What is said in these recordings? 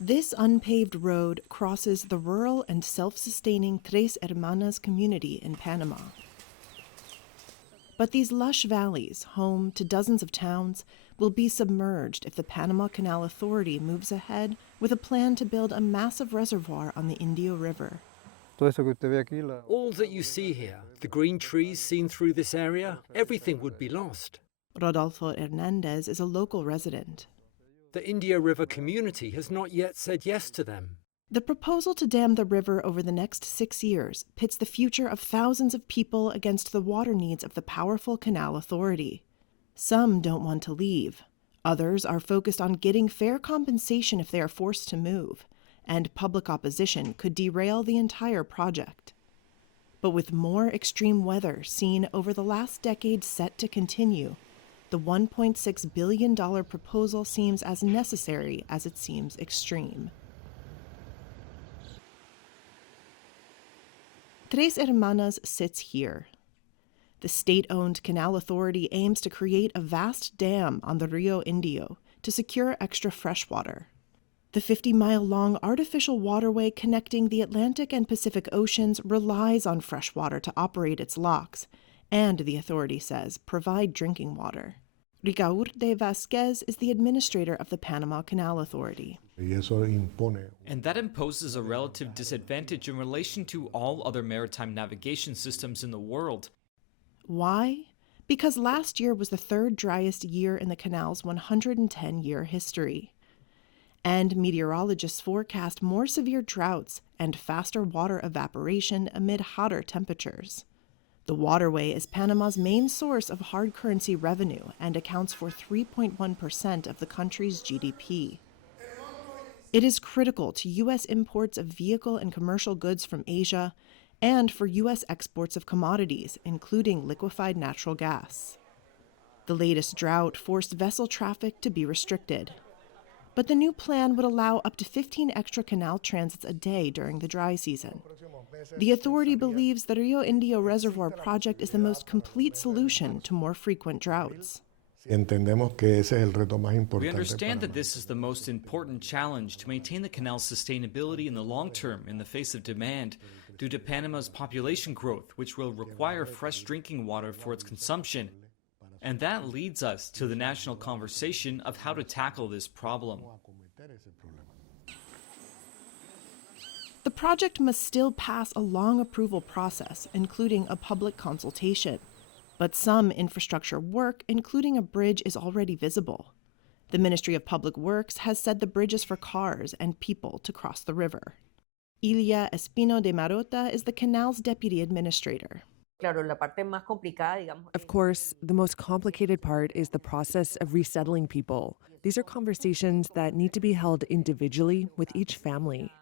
This unpaved road crosses the rural and self-sustaining Tres Hermanas community in Panama. But these lush valleys, home to dozens of towns, will be submerged if the Panama Canal Authority moves ahead with a plan to build a massive reservoir on the Indio River. All that you see here, the green trees seen through this area, everything would be lost. Rodolfo Hernandez is a local resident. The Indio River community has not yet said yes to them. The proposal to dam the river over the next 6 years pits the future of thousands of people against the water needs of the powerful Canal Authority. Some don't want to leave. Others are focused on getting fair compensation if they are forced to move, and public opposition could derail the entire project. But with more extreme weather seen over the last decade set to continue, the $1.6 billion proposal seems as necessary as it seems extreme. Tres Hermanas sits here. The state-owned Canal Authority aims to create a vast dam on the Rio Indio to secure extra freshwater. The 50-mile-long artificial waterway connecting the Atlantic and Pacific Oceans relies on freshwater to operate its locks, and, the authority says, provide drinking water. Ricaurte Vasquez is the administrator of the Panama Canal Authority. And that imposes a relative disadvantage in relation to all other maritime navigation systems in the world. Why? Because last year was the third driest year in the canal's 110-year history. And meteorologists forecast more severe droughts and faster water evaporation amid hotter temperatures. The waterway is Panama's main source of hard currency revenue and accounts for 3.1% of the country's GDP. It is critical to U.S. imports of vehicle and commercial goods from Asia and for U.S. exports of commodities, including liquefied natural gas. The latest drought forced vessel traffic to be restricted. But the new plan would allow up to 15 extra canal transits a day during the dry season. The authority believes the Rio Indio Reservoir project is the most complete solution to more frequent droughts. We understand that this is the most important challenge to maintain the canal's sustainability in the long term in the face of demand due to Panama's population growth, which will require fresh drinking water for its consumption. And that leads us to the national conversation of how to tackle this problem. The project must still pass a long approval process, including a public consultation. But some infrastructure work, including a bridge, is already visible. The Ministry of Public Works has said the bridge is for cars and people to cross the river. Ilia Espino de Marota is the canal's deputy administrator. Of course, the most complicated part is the process of resettling people. These are conversations that need to be held individually with each family.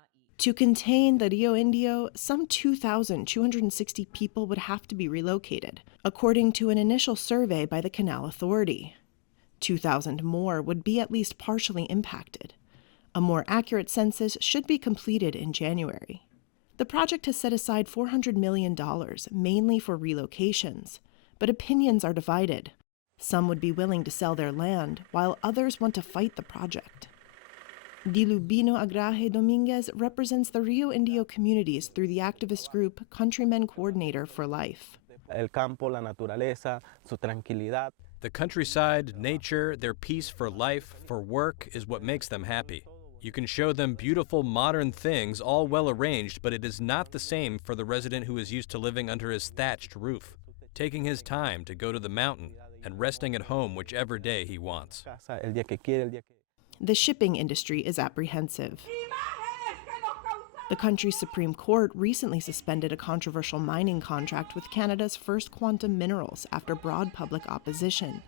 To contain the Rio Indio, some 2,260 people would have to be relocated, according to an initial survey by the Canal Authority. 2,000 more would be at least partially impacted. A more accurate census should be completed in January. The project has set aside $400 million, mainly for relocations, but opinions are divided. Some would be willing to sell their land, while others want to fight the project. Dilubino Agraje Dominguez represents the Rio Indio communities through the activist group Countrymen Coordinator for Life. El campo, la naturaleza, su tranquilidad. The countryside, nature, their peace for life, for work, is what makes them happy. You can show them beautiful modern things, all well arranged, but it is not the same for the resident who is used to living under his thatched roof, taking his time to go to the mountain and resting at home whichever day he wants. The shipping industry is apprehensive. The country's Supreme Court recently suspended a controversial mining contract with Canada's First Quantum Minerals after broad public opposition.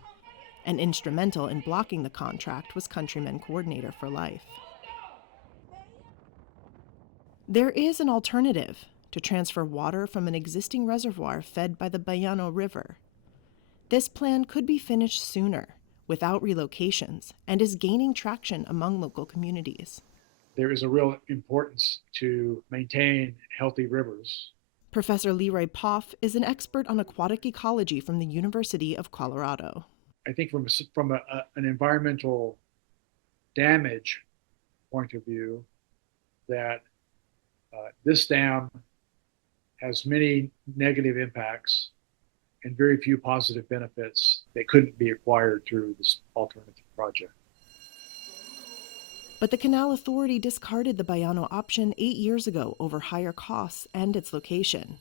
And instrumental in blocking the contract was Countrymen Coordinator for Life. There is an alternative: to transfer water from an existing reservoir fed by the Bayano River. This plan could be finished sooner, without relocations, and is gaining traction among local communities. There is a real importance to maintain healthy rivers. Professor Leroy Poff is an expert on aquatic ecology from the University of Colorado. I think from an environmental damage point of view that this dam has many negative impacts and very few positive benefits that couldn't be acquired through this alternative project. But the Canal Authority discarded the Bayano option 8 years ago over higher costs and its location.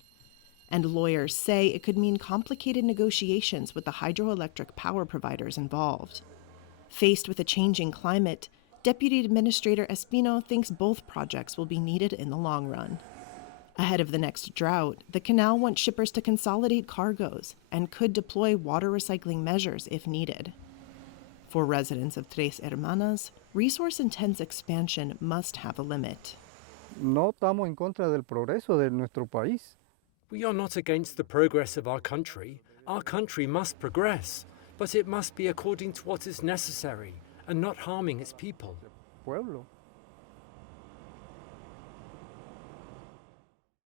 And lawyers say it could mean complicated negotiations with the hydroelectric power providers involved. Faced with a changing climate, Deputy Administrator Espino thinks both projects will be needed in the long run. Ahead of the next drought, the canal wants shippers to consolidate cargoes and could deploy water recycling measures if needed. For residents of Tres Hermanas, resource-intense expansion must have a limit. No estamos en contra del progreso de nuestro país. We are not against the progress of our country. Our country must progress, but it must be according to what is necessary and not harming its people. Pueblo.